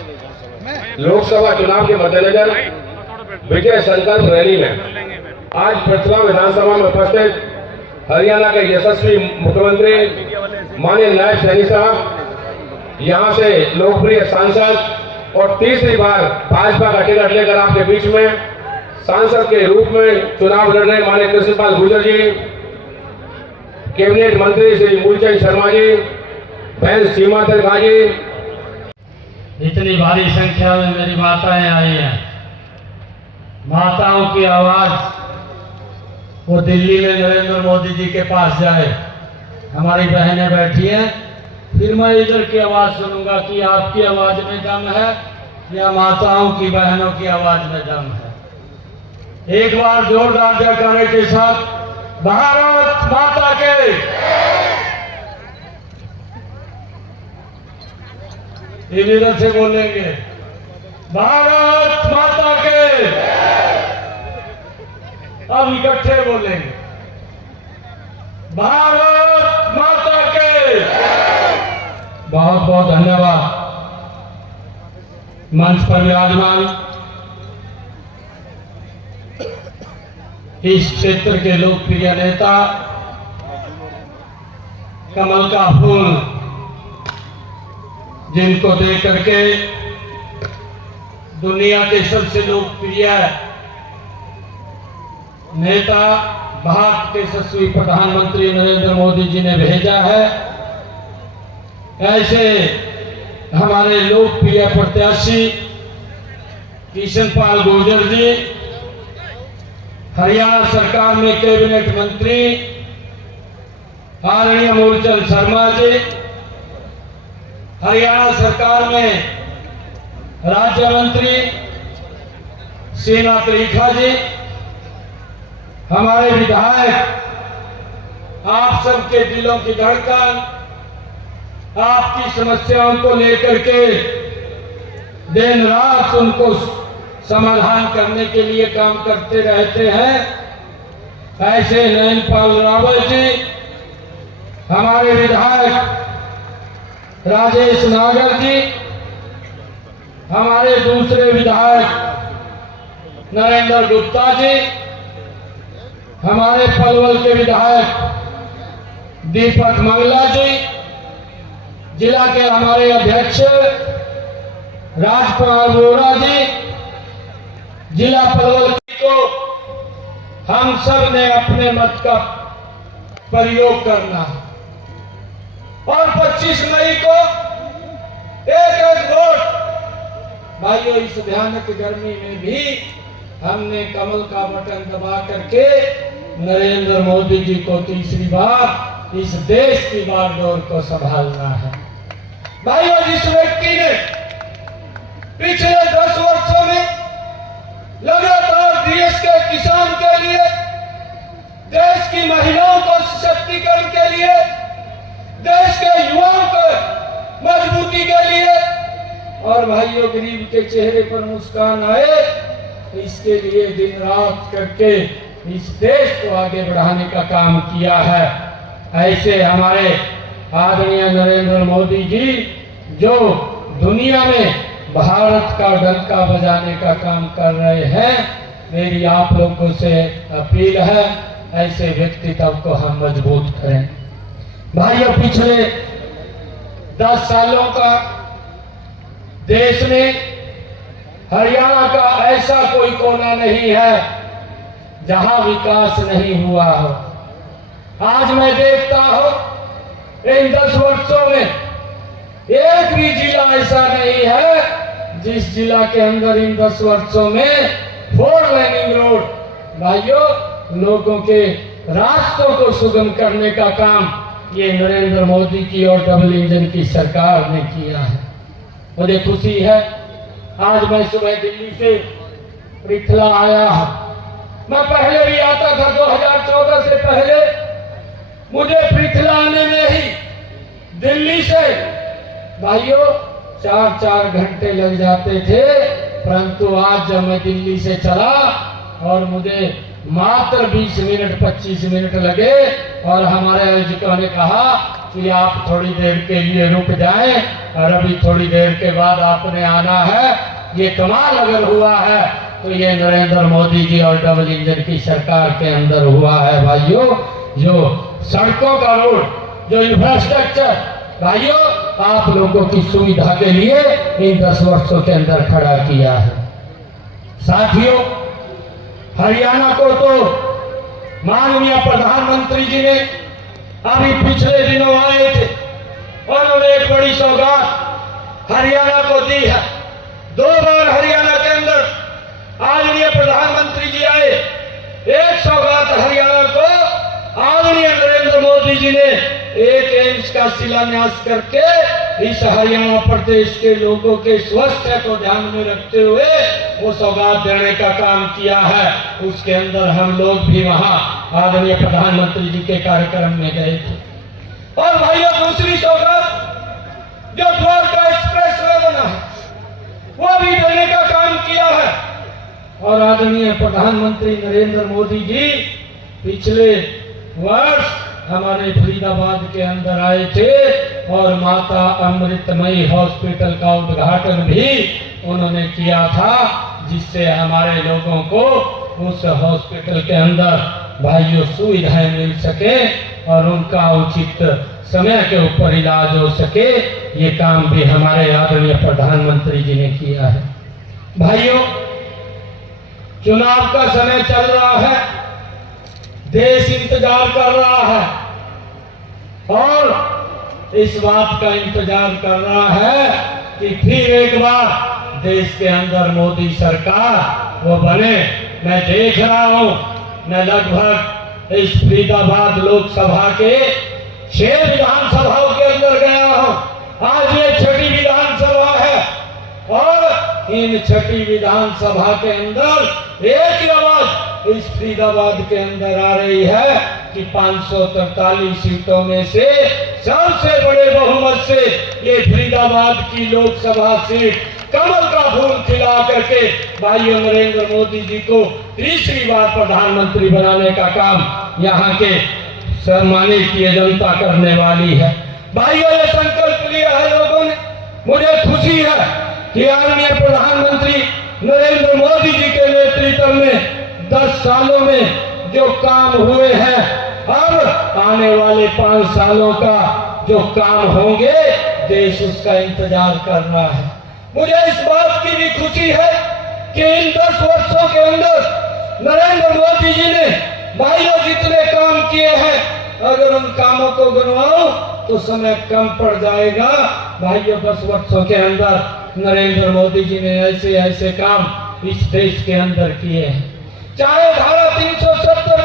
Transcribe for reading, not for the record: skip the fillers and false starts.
लोकसभा चुनाव के मद्देनजर विजय संकल्प रैली में आज पृथला विधानसभा में उपस्थित हरियाणा के यशस्वी मुख्यमंत्री माननीय नायब सैनी साहब, यहाँ से लोकप्रिय सांसद और तीसरी बार भाजपा का टिकट लेकर आपके बीच में सांसद के रूप में चुनाव लड़ रहे माननीय कृष्णपाल गुर्जर जी, कैबिनेट मंत्री श्री मूलचंद शर्मा जी, बहन सीमा तिलका जी, इतनी भारी संख्या में मेरी माताएं आई हैं। माताओं की आवाज वो दिल्ली में नरेंद्र मोदी जी के पास जाए। हमारी बहनें बैठी हैं, फिर मैं इधर की आवाज सुनूंगा कि आपकी आवाज में दम है या माताओं की बहनों की आवाज में दम है। एक बार जोरदार जयकारे के साथ भारत माता के। इधर से बोलेंगे भारत माता के। अब इकट्ठे बोलेंगे भारत माता के। बहुत बहुत धन्यवाद। मंच पर विराजमान इस क्षेत्र के लोकप्रिय नेता, कमल का फूल, जिनको देख करके दुनिया के सबसे लोकप्रिय नेता भारत के यशस्वी प्रधानमंत्री नरेंद्र मोदी जी ने भेजा है, ऐसे हमारे लोकप्रिय प्रत्याशी कृष्णपाल गुर्जर जी, हरियाणा सरकार में कैबिनेट मंत्री आदरणीय मूलचंद शर्मा जी, हरियाणा सरकार में राज्य मंत्री सीमा तिलका जी, हमारे विधायक, आप सबके दिलों की धड़कन, आपकी समस्याओं को लेकर के दिन रात उनको समाधान करने के लिए काम करते रहते हैं, ऐसे नयनपाल रावत जी, हमारे विधायक राजेश नागर जी, हमारे दूसरे विधायक नरेंद्र गुप्ता जी, हमारे पलवल के विधायक दीपक मंगला जी, जिला के हमारे अध्यक्ष राजपाल बोरा जी, जिला पलवल को हम सब ने अपने मत का प्रयोग करना और 25 मई को एक वोट। भाइयों, इस भयानक गर्मी में भी हमने कमल का बटन दबा करके नरेंद्र मोदी जी को तीसरी बार इस देश की बागडोर को संभालना है। भाइयों, जिस व्यक्ति ने पिछले 10 वर्षों में लगातार देश के किसान के लिए, देश की महिलाओं को सशक्तिकरण के लिए, देश के युवाओं को मजबूती के लिए और भाइयों गरीब के चेहरे पर मुस्कान आए, इसके लिए दिन रात करके इस देश को आगे बढ़ाने का काम किया है। ऐसे हमारे आदरणीय नरेंद्र मोदी जी, जो दुनिया में भारत का डंका बजाने का काम कर रहे हैं, मेरी आप लोगों से अपील है, ऐसे व्यक्तित्व को हम मजबूत करें। भाइयों, पिछले 10 सालों का देश में हरियाणा का ऐसा कोई कोना नहीं है जहां विकास नहीं हुआ हो। आज मैं देखता हूं, इन 10 वर्षों में एक भी जिला ऐसा नहीं है जिस जिला के अंदर इन 10 वर्षों में 4 लेनिंग रोड, भाइयों, लोगों के रास्तों को सुगम करने का काम ये नरेंद्र मोदी की और डबल इंजन की सरकार ने किया है। मुझे खुशी है, आज मैं सुबह दिल्ली से पृथला आया हूं। मैं पहले भी आता था, 2014 से पहले मुझे पृथला आने में ही दिल्ली से भाइयों 4-4 घंटे लग जाते थे, परंतु आज जब मैं दिल्ली से चला और मुझे मात्र 20 मिनट 25 मिनट लगे और हमारे आयोजकों ने कहा कि आप थोड़ी देर के लिए रुक जाएं और अभी थोड़ी देर के बाद आपने आना है। ये कमाल अगर हुआ है तो ये नरेंद्र मोदी जी और डबल इंजन की सरकार के अंदर हुआ है भाइयों। जो सड़कों का रोड, जो इंफ्रास्ट्रक्चर भाइयों आप लोगों की सुविधा के लिए इन 10 वर्षों के अंदर खड़ा किया है। साथियों, हरियाणा को तो माननीय प्रधानमंत्री जी ने अभी पिछले दिनों आए थे, उन्होंने एक बड़ी सौगात हरियाणा को दी है। 2 बार हरियाणा के अंदर आदरणीय प्रधानमंत्री जी आए। एक सौगात हरियाणा को आदरणीय नरेंद्र मोदी जी ने एक एम्स का शिलान्यास करके इस हरियाणा प्रदेश के लोगों के स्वास्थ्य को ध्यान में रखते हुए वो सौगात देने का काम किया है। उसके अंदर हम लोग भी वहां आदरणीय प्रधानमंत्री जी के कार्यक्रम में गए थे। और भाइयों, दूसरी सौगात जो द्वारका एक्सप्रेस वे बना है वो भी देने का काम किया है। और आदरणीय प्रधानमंत्री नरेंद्र मोदी जी पिछले वर्ष हमारे फरीदाबाद के अंदर आए थे और माता अमृतमयी हॉस्पिटल का उद्घाटन भी उन्होंने किया था, जिससे हमारे लोगों को उस हॉस्पिटल के अंदर भाइयों सुविधाएं मिल सके और उनका उचित समय के ऊपर इलाज हो सके। ये काम भी हमारे आदरणीय प्रधानमंत्री जी ने किया है। भाइयों, चुनाव का समय चल रहा है, देश इंतजार कर रहा है और इस बात का इंतजार कर रहा है कि फिर एक बार देश के अंदर मोदी सरकार वो बने। मैं देख रहा हूं, मैं लगभग इस फरीदाबाद लोकसभा के 6 विधानसभाओं के अंदर गया हूं। आज ये 6ठी विधानसभा है और इन 6ठी विधानसभा के अंदर एक ही आवाज इस फरीदाबाद के अंदर आ रही है कि 543 सीटों में से सबसे बड़े बहुमत से ये फरीदाबाद की लोकसभा सीट कमल का फूल खिला करके भाइयों नरेंद्र मोदी जी को तीसरी बार प्रधानमंत्री बनाने का काम यहाँ के सम्मानित ये जनता करने वाली है। भाइयों, ये संकल्प लिया है लोगों ने। मुझे खुशी है कि आदरणीय प्रधानमंत्री नरेंद्र मोदी जी के नेतृत्व में 10 सालों में जो काम हुए हैं, अब आने वाले 5 सालों का जो काम होंगे देश उसका इंतजार कर रहा है। मुझे इस बात की भी खुशी है कि इन 10 वर्षों के अंदर नरेंद्र मोदी जी ने भाइयों जितने काम किए हैं, अगर उन कामों को गिनवाऊं तो समय कम पड़ जाएगा। भाइयों, 10 वर्षों के अंदर नरेंद्र मोदी जी ने ऐसे ऐसे काम इस देश के अंदर किए हैं। चाहे धारा 370